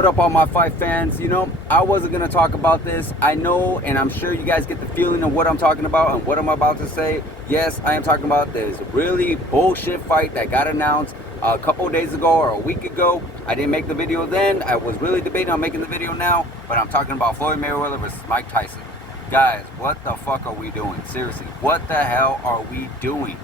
What up, all my fight fans? You know, I wasn't going to talk about this. I know, and I'm sure you guys get the feeling of what I'm talking about and what I'm about to say. Yes, I am talking about this really bullshit fight that got announced a couple days ago or a week ago. I didn't make the video then. I was really debating on making the video now, but I'm talking about Floyd Mayweather versus Mike Tyson. Guys, what the fuck are we doing? Seriously, what the hell are we doing?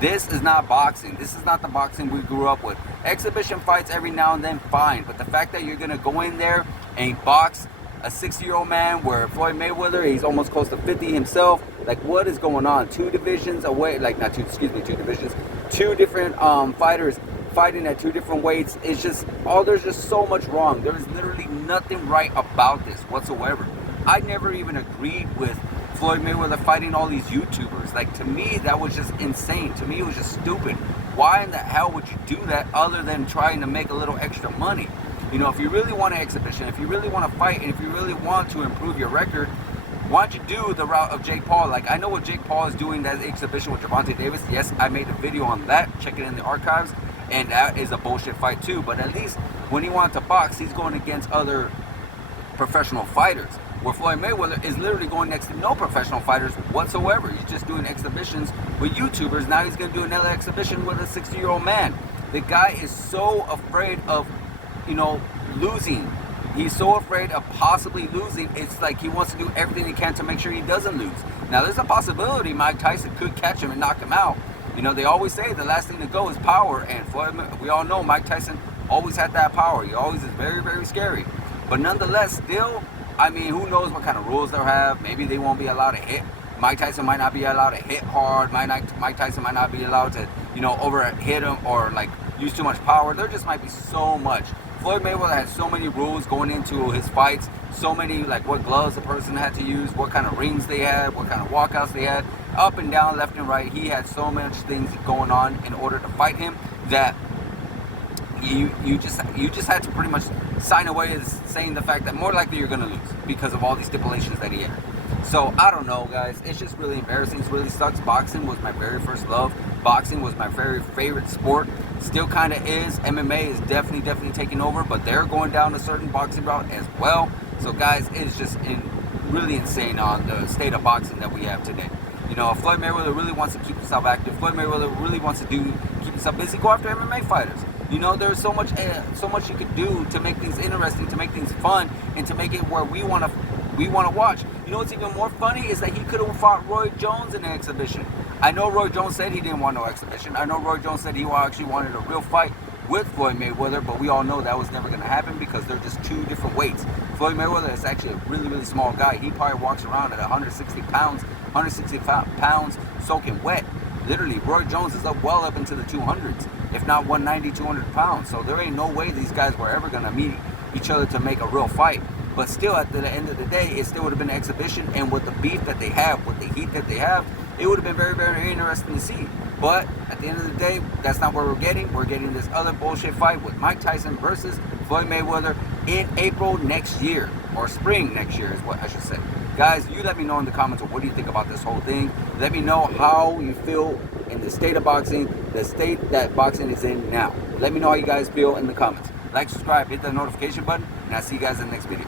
This is not boxing. This is not the boxing we grew up with. Exhibition fights every now and then, fine. But the fact that you're going to go in there and box a 60-year-old man where Floyd Mayweather, he's almost close to 50 himself. Like, what is going on? Two divisions away, like, not two, excuse me, two divisions. Two different fighters fighting at two different weights. It's just, there's just so much wrong. There's literally nothing right about this whatsoever. I never even agreed with Floyd Mayweather fighting all these YouTubers. Like, to me, that was just insane. To me, it was just stupid. Why in the hell would you do that other than trying to make a little extra money? You know, if you really want an exhibition, if you really want to fight, and if you really want to improve your record, why don't you do the route of Jake Paul? Like, I know what Jake Paul is doing, that exhibition with Gervonta Davis. Yes, I made a video on that. Check it in the archives. And that is a bullshit fight too. But at least when he wanted to box, he's going against other professional fighters. Where Floyd Mayweather is literally going next to no professional fighters whatsoever. He's just doing exhibitions with YouTubers. Now he's going to do another exhibition with a 60-year-old man. The guy is so afraid of, you know, losing. He's so afraid of possibly losing. It's like he wants to do everything he can to make sure he doesn't lose. Now, there's a possibility Mike Tyson could catch him and knock him out. You know, they always say the last thing to go is power. And Floyd, we all know Mike Tyson always had that power. He always is very, very scary. But nonetheless, still, I mean, who knows what kind of rules they'll have. Maybe they won't be allowed to hit. Mike Tyson might not be allowed to hit hard. Mike Tyson might not be allowed to, you know, hit him or, like, use too much power. There just might be so much. Floyd Mayweather had so many rules going into his fights. So many, like, what gloves the person had to use, what kind of rings they had, what kind of walkouts they had. Up and down, left and right. He had so much things going on in order to fight him that you just had to pretty much sign away as saying the fact that more likely you're going to lose because of all these stipulations that he had. So, I don't know, guys. It's just really embarrassing. It really sucks. Boxing was my very first love. Boxing was my very favorite sport. Still kind of is. MMA is definitely taking over, but they're going down a certain boxing route as well. So, guys, it's just really insane on the state of boxing that we have today. You know, if Floyd Mayweather really wants to keep himself active, Floyd Mayweather really wants to keep himself busy, go after MMA fighters. You know, there's so much you could do to make things interesting, to make things fun, and to make it where we want to watch. You know what's even more funny is that he could have fought Roy Jones in an exhibition. I know Roy Jones said he didn't want no exhibition. I know Roy Jones said he actually wanted a real fight with Floyd Mayweather, but we all know that was never going to happen because they're just two different weights. Floyd Mayweather is actually a really small guy. He probably walks around at 160 pounds soaking wet. Literally, Roy Jones is well up into the 200s, if not 190, 200 pounds. So there ain't no way these guys were ever going to meet each other to make a real fight. But still, at the end of the day, it still would have been an exhibition. And with the beef that they have, with the heat that they have, it would have been very interesting to see. But at the end of the day, that's not what we're getting. We're getting this other bullshit fight with Mike Tyson versus Floyd Mayweather in April next year, or spring next year is what I should say. Guys, you let me know in the comments what do you think about this whole thing. Let me know how you feel in the state of boxing, the state that boxing is in now. Let me know how you guys feel in the comments. Like, subscribe, hit the notification button, and I'll see you guys in the next video.